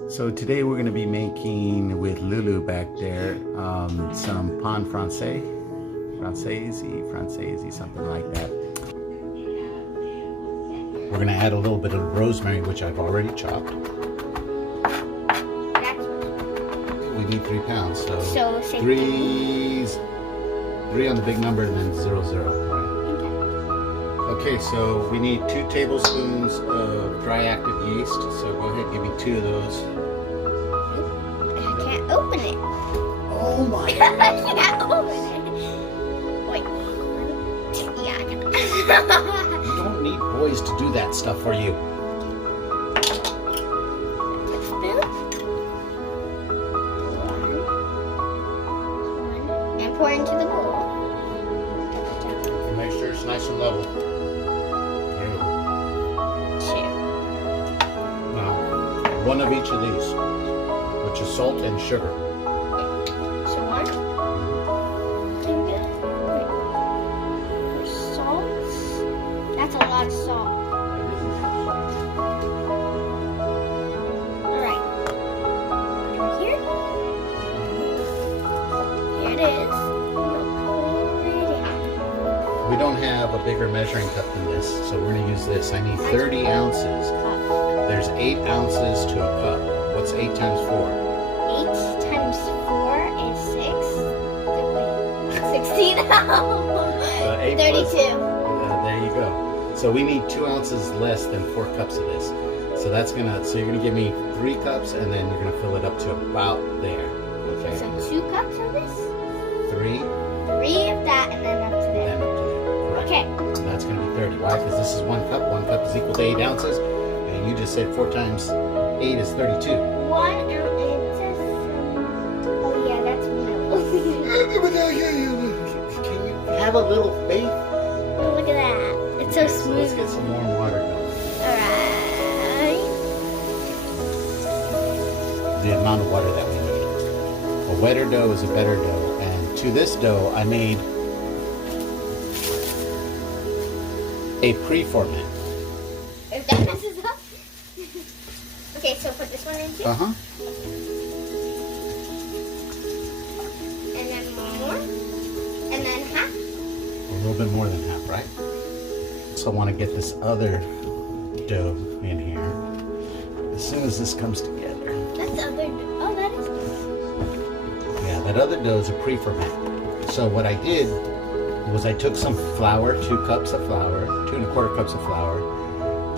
So today we're going to be making with Lulu back there some Pan Francese, something like that. We're going to add a little bit of rosemary, which I've already chopped. We need 3 pounds, so 3 on the big number and then 0, 0. Okay, so we need 2 tablespoons of dry active yeast. So go ahead, give me 2 of those. I can't open it. Oh my! I can't open it. Wait. Yeah. You don't need boys to do that stuff for you. Spoon. One. And pour into the bowl. Make sure it's nice and level. One of each of these, which is salt and sugar. So one. Salt. That's a lot of salt. All right. Over here. Here it is. We don't have a bigger measuring cup than this, so we're going to use this. I need 30 ounces. There's 8 ounces to a cup. What's 8 times 4? 8 times 4 is 6. 16. 32. There you go. So we need 2 ounces less than 4 cups of this. So that's gonna. So you're gonna give me 3 cups, and then you're gonna fill it up to about there. Okay. So 2 cups of this. 3. 3 of that, and then up to there. Then up to there. Correct. Okay. And that's gonna be 30. Why? Because this is 1 cup. 1 cup is equal to 8 ounces. And you just said 4 times 8 is 32. 1 ounce. It says. Oh yeah, that's milk. Can you have a little faith? Oh, look at that. It's so Okay, smooth. let's get some warm water going. Alright. The amount of water that we need. A wetter dough is a better dough. And to this dough, I made a pre-ferment. If that messes up. Okay, so put this one in too. Uh-huh. And then more. And then half. A little bit more than half, right? So I want to get this other dough in here as soon as this comes together. That's the other. Oh, that is. Yeah, that other dough is a pre-ferment. So what I did was I took some flour, 2 cups of flour, 2 1/4 cups of flour,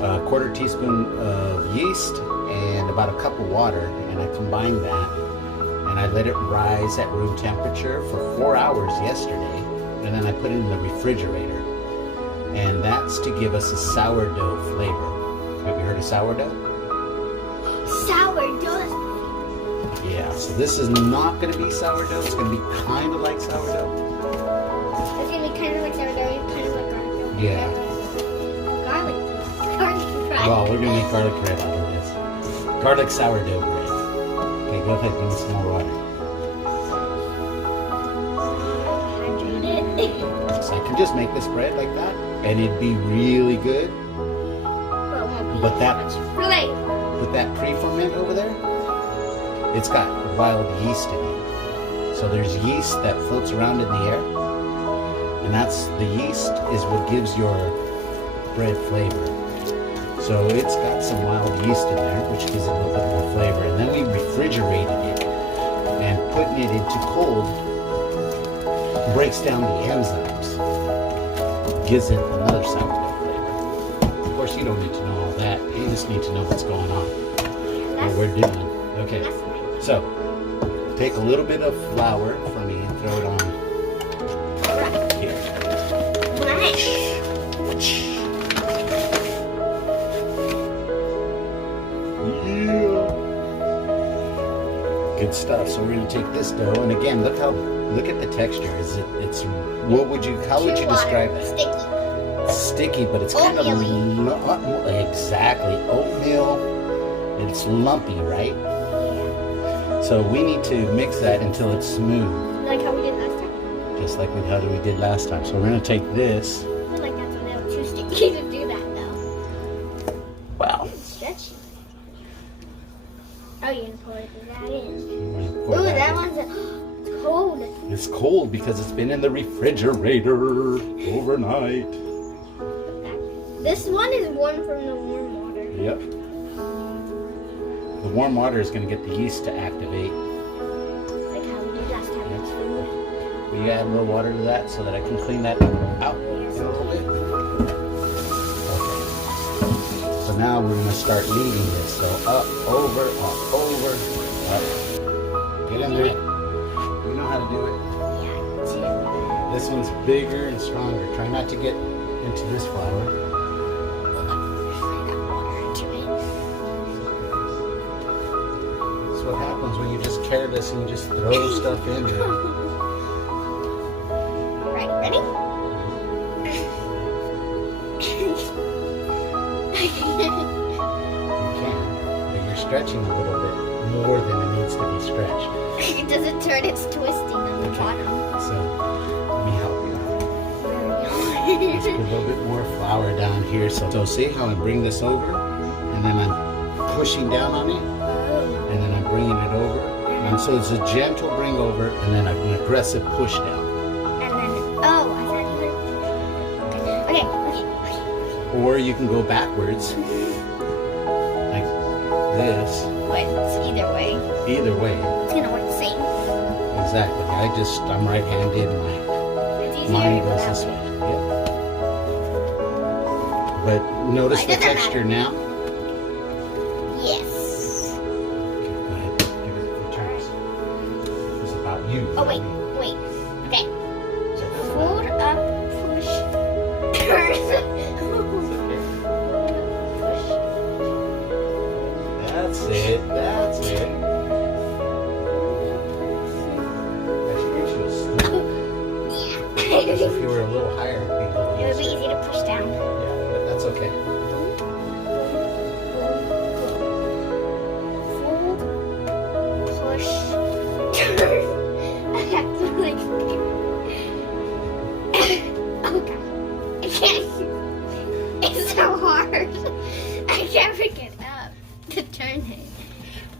a 1/4 teaspoon of yeast, and about a cup of water, and I combined that, and I let it rise at room temperature for 4 hours yesterday, and then I put it in the refrigerator, and that's to give us a sourdough flavor. Have you heard of sourdough? Sourdough. Yeah, so this is not going to be sourdough, it's going to be kind of like sourdough. It's gonna be kind of like sourdough, kind of like garlic. Yeah. Garlic bread. Well, we're going to make garlic bread out of this. Garlic sourdough bread. Okay, go ahead, give me some more water. Hydrated. So I can just make this bread like that, and it'd be really good. But that pre-ferment over there, it's got wild yeast in it. So there's yeast that floats around in the air, and that's the yeast is what gives your bread flavor. So it's got some wild yeast in there, which gives it a little bit more flavor. And then we refrigerated it, and putting it into cold breaks down the enzymes, gives it another sourdough flavor. Of course, you don't need to know all that. You just need to know what's going on, what we're doing. Okay, so take a little bit of flour from me and throw it on here. Yeah. Good stuff. So we're going to take this dough, and again, look at the texture. How would you describe that? Sticky, but it's kind of exactly oatmeal. It's lumpy, right? Yeah. So we need to mix that until it's smooth. Like how we did last time? Just like we did last time. So we're going to take this. I feel like that's a little too sticky to do that though. Wow. Stretchy. Oh, you can pour that in. Pour Ooh, that that in. one's cold. It's cold because it's been in the refrigerator overnight. This one is warm from the warm water. Yep. The warm water is going to get the yeast to activate. Like how we did last time with food. Will you add a little water to that so that I can clean that out Yes. a little bit? Okay. So now we're going to start kneading this. So up, over, up. Get in there. You know how to do it. Yeah, This one's bigger and stronger. Try not to get into this flour. That's what happens when you're just careless and you just throw stuff in there. Right, ready? You can, but you're stretching a little bit more than it needs to be stretched. It doesn't turn, it's twisting on the bottom. So, let me help you. Just put a little bit more flour down here. So see how I bring this over, and then I'm pushing down on it, and then I'm bringing it over. And so it's a gentle bring over, and then an aggressive push down. And then, oh, I thought you were... Okay. Or you can go backwards, like this. But it's either way. Either way, It's gonna work the same. exactly. I'm right-handed. It's easier Mine to go goes that this way. way. Yep. But notice It the doesn't texture now. Yes. Okay, go ahead. Give it a few turns. It's about you. Oh, wait. Okay. So it doesn't Hold matter. up, push, turn. That's it. That's it. I should get you a stool. Because if you were a little higher, it'd be a little It would be easier. easy to push down. Yeah, but that's okay. Fold, push, turn. I have to like. Oh god, I can't. It's so hard. I can't pick it up to turn it.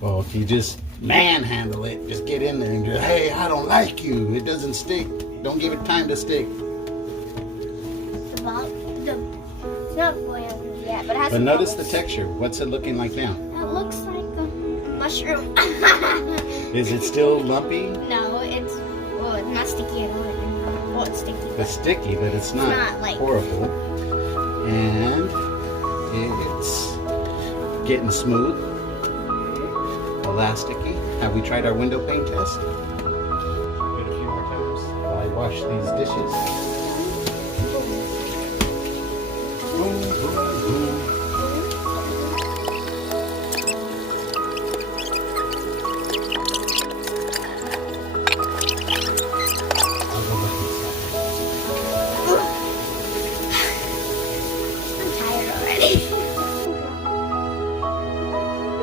Well, if you just manhandle it, just get in there and just, hey, I don't like you. It doesn't stick. Don't give it time to stick. It's not boiling yet, but it has. But some notice the bubbles. texture. What's it looking like now? It looks like a mushroom. Is it still lumpy? No, it's not sticky at all. Well, it's sticky. It's sticky, but it's not, not like- horrible. And it's getting smooth, elasticy. Have we tried our window pane test? Do it a few more times while I wash these dishes. Boom, boom, boom. I'll go look inside. I'm tired already.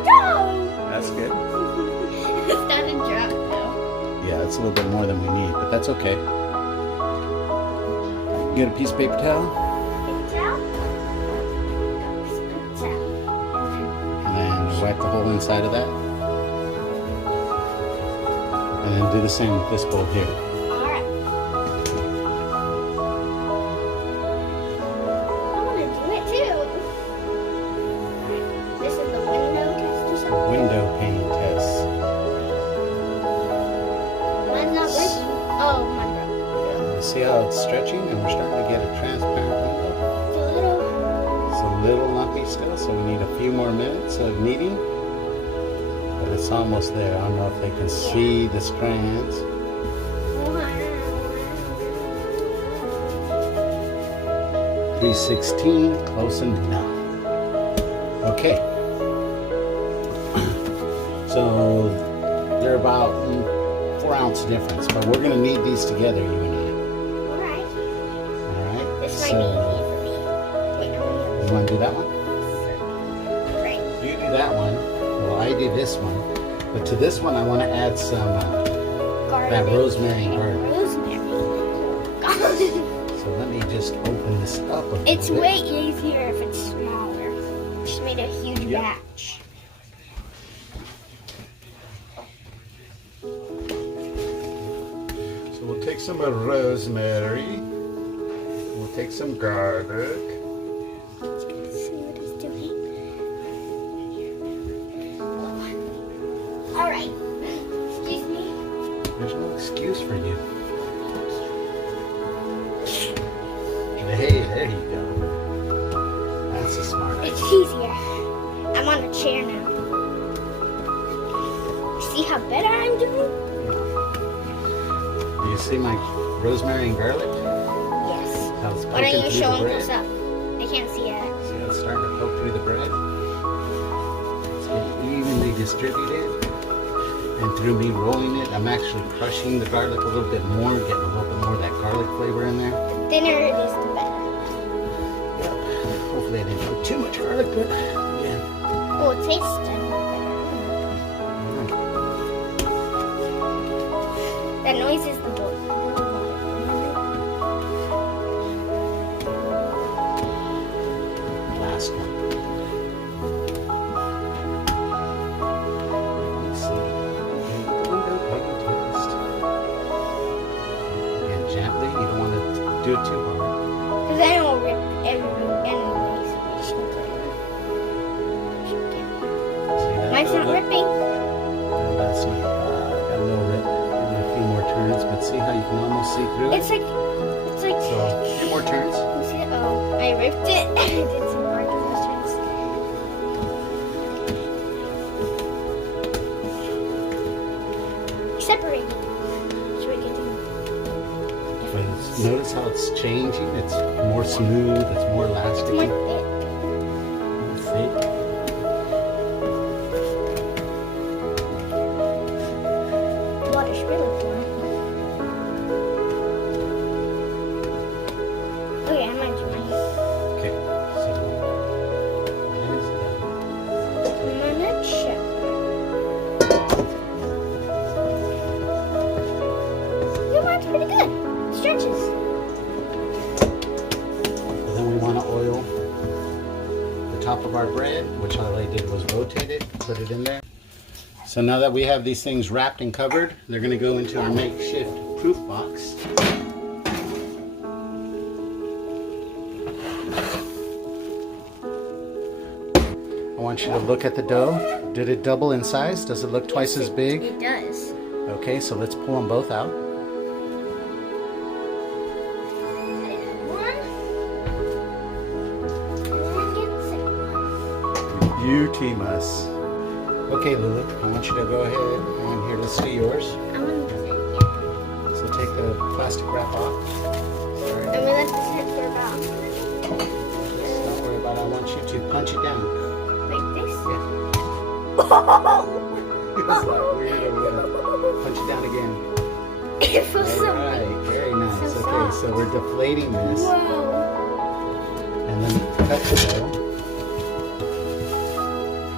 Go! That's good. It's starting to drop though. Yeah, it's a little bit more than we need, but that's okay. Get a piece of paper towel, and then wipe the whole inside of that. And then do the same with this bowl here. Alright. I want to do it too. This is the window test or something? Window pane test. Mine's not working. Oh, mine broke. Yeah, see how it's stretching and we're starting to get a transparent window. It's a little. It's a little lumpy still, so we need a few more minutes of kneading. But it's almost there. I don't know if they can see the strands. 316, close enough. Okay. So they're about 4 ounce difference, but we're gonna knead these together, you and Alright. I. All right. This might So be easy for me. Wait, you want to do that one? Right. You do that one. Well, I do this one. But to this one, I want to add some that rosemary and garlic. Rosemary. So let me just open this up a little It's bit. way easier if it's smaller. Just made a huge Yeah. batch. some rosemary. We'll take some garlic. Let's see what he's doing. All right. Excuse me. There's no excuse for you. Hey, there you go. That's a smart idea. It's easier. I'm on a chair now. See how better I'm doing? Do you see my rosemary and garlic? Yes. How it's Why don't poking you through show the them bread? close up? I can't see it. See how it's starting to poke through the bread? It's getting evenly distributed. And through me rolling it, I'm actually crushing the garlic a little bit more, getting a little bit more of that garlic flavor in there. The thinner it is, the better. Yep. Hopefully I didn't put too much garlic, but yeah. Oh, it tastes better. That noise is the bowl. Last one. Let's see. Again, gently. You don't want to do it too hard. Because then it will rip anyways. See that? Mine's not ripping. No, that's not. Got a little bit. Maybe a few more turns, but see how you can almost see through it? It's like. So, a few more turns. You see it? Oh, I ripped it. I did some more turns. Separating. That's what you do. But notice how it's changing. It's more smooth. It's more elastic. It's more thick. Thick. The water's really warm. Okay, I'm not doing it. Okay. So, that is done. I'm gonna check. Your mine's pretty good. It stretches. And then we want to oil the top of our bread, which all I did was rotate it, put it in there. So now that we have these things wrapped and covered, they're going to go into our makeshift proof box. I want you to look at the dough. Did it double in size? Does it look twice as big? It does. Okay, so let's pull them both out. One. And then get the second one. You team us. Okay, Lulu, I want you to go ahead and here, let's see yours. I'm gonna do it. So take the plastic wrap off. Sorry. I'm gonna let this sit for about Don't worry about it. I want you to punch it down. like this. Yeah. It's like weird over there. Punch it down again. It feels so Alright, very nice. so Okay, soft. so we're deflating this. Whoa. And then cut the dough.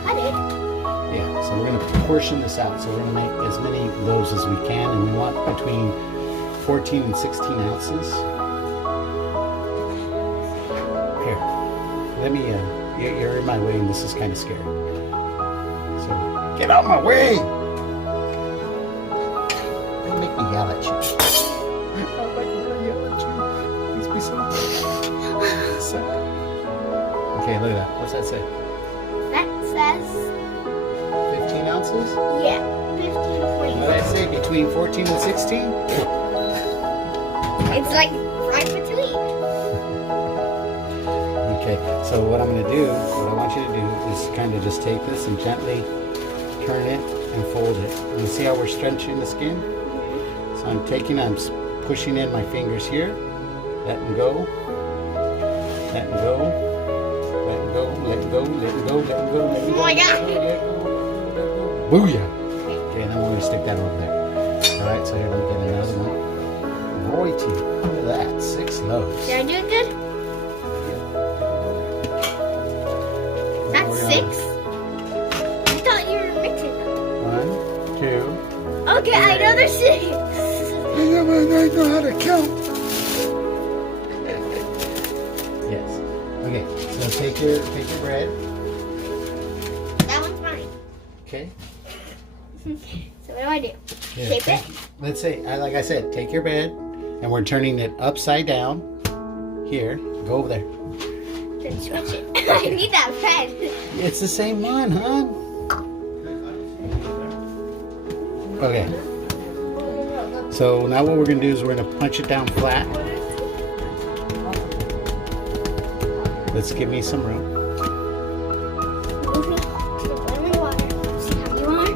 Cut it. Yeah, so we're going to portion this out. So we're going to make as many loaves as we can. And we want between 14 and 16 ounces. Here, let me, you're in my way and this is kind of scary. So, get out of my way! Don't make me yell at you. I'd like to yell at you. Please be so sad. Okay, look at that. What's that say? That says 15 ounces? yeah, 15 What did I points. say? Between 14 and 16? It's like right between. Okay, so what I'm going to do, what I want you to do is kind of just take this and gently turn it and fold it. You see how we're stretching the skin? So I'm pushing in my fingers here, letting go, letting go, letting go, letting go, letting go, letting go, letting go. Oh my God. Let go. Booyah! Okay, and then we're going to stick that over there. Alright, so here, let me get another one. Royalty. Look at that, 6 loaves. Did I do it good? That's 6. I thought you were mixing them. 1, 2. Okay, I know there's 6. I know how to count. Yes. Okay, so take your bread. That one's mine. Okay. So what do I do? Here, Shape it? Let's say, like I said, take your bread And we're turning it upside down. Here, go over there. Then switch it. I need that pen. It's the same one, huh? Okay. So now what we're going to do is we're going to punch it down flat. Let's give me some room. See how you are?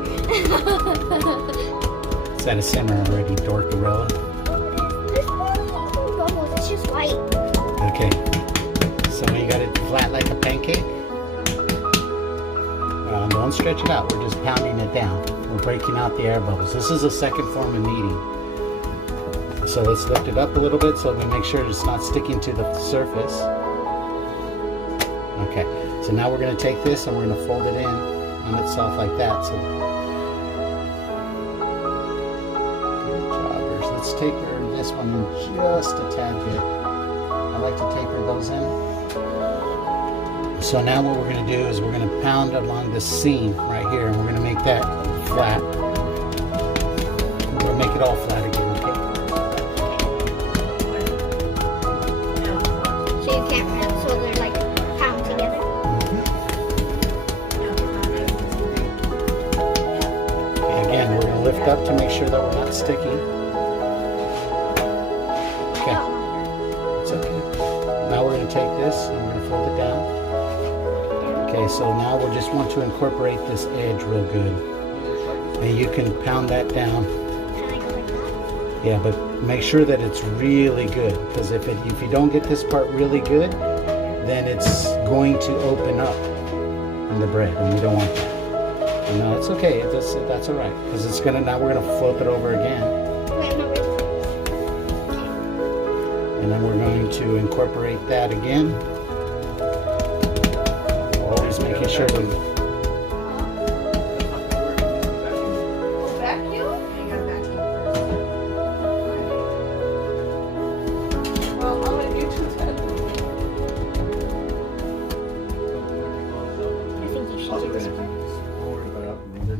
It's at a simmer already, Dorcarella. There's no bubbles. It's just white. Okay. So when you got it flat like a pancake, don't stretch it out. We're just pounding it down. We're breaking out the air bubbles. This is a second form of kneading. So let's lift it up a little bit so we make sure it's not sticking to the surface. Okay, so now we're going to take this and we're going to fold it in on itself like that. So, good jobbers. Let's taper this one in just a tad bit. I like to taper those in. So now what we're going to do is we're going to pound along this seam right here, and we're going to make that flat. We'll make it all flat again, okay? So you can't run, so they're like pound together. Okay, again, we're going to lift up to make sure that we're not sticking. Okay, it's okay. Now we're going to take this and we're going to fold it down. Okay, so now we just want to incorporate this edge real good. And you can pound that down. Can I go like that? Yeah, but make sure that it's really good. Because if you don't get this part really good, then it's going to open up in the bread. And you don't want that. No, it's okay. That's all right. Because it's gonna, now we're going to flip it over again. Wait, I'm not ready. And then we're going to incorporate that again. Always making sure we...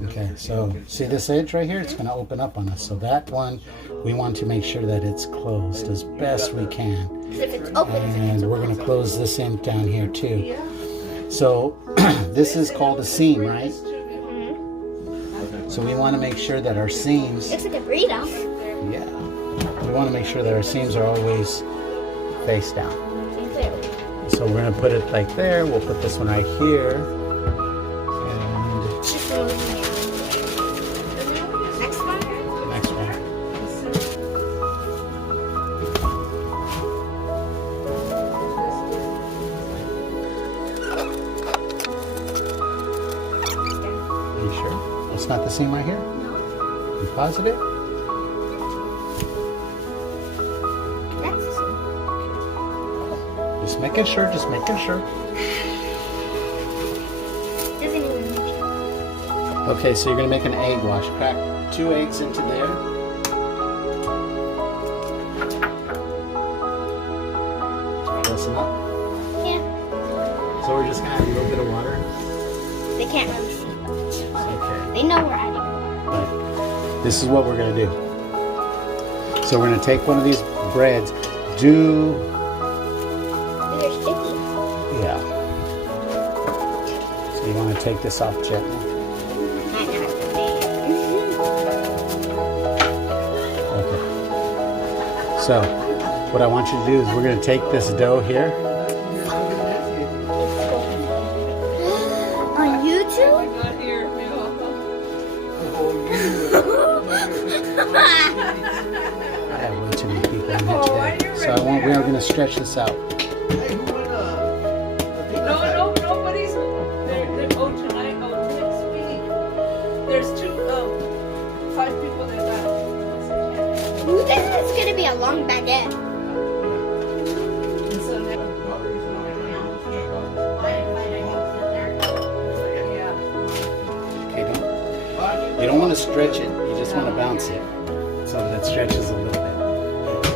Okay, so see this edge right here? It's going to open up on us. So that one, we want to make sure that it's closed as best we can. If it's open, And we're going to close this end down here too. So this is called a seam, right? So we want to make sure that our seams... looks like a burrito. Yeah. We want to make sure that our seams are always face down. So we're going to put it like there. We'll put this one right here. And Next one. next one. Are you sure? It's not the seam right here? No. You positive? That's the same. Just making sure, just making sure. Doesn't even make it. Okay, so you're going to make an egg wash. Crack 2 eggs into there. Close enough? Yeah. So we're just going to add a little bit of water. They can't really see. Okay. They know we're adding water. But this is what we're going to do. So we're going to take one of these breads. They're sticky. Yeah. So you want to take this off gently. Okay. So what I want you to do is we're going to take this dough here. On YouTube? I have way too many people in here today. So we are going to stretch this out. No, nobody's. Oh, tonight, next week. There's 5 people that got. Ooh, this is gonna be a long baguette. And so now, Okay, you don't want to stretch it. You just want to bounce it so that it stretches a little bit,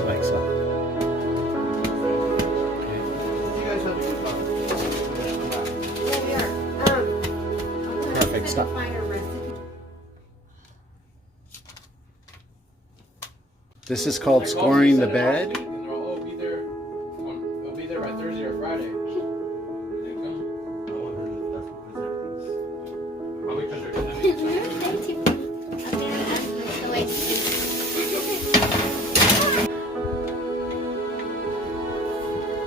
like so. Okay. Perfect. Stop. This is called scoring the bed.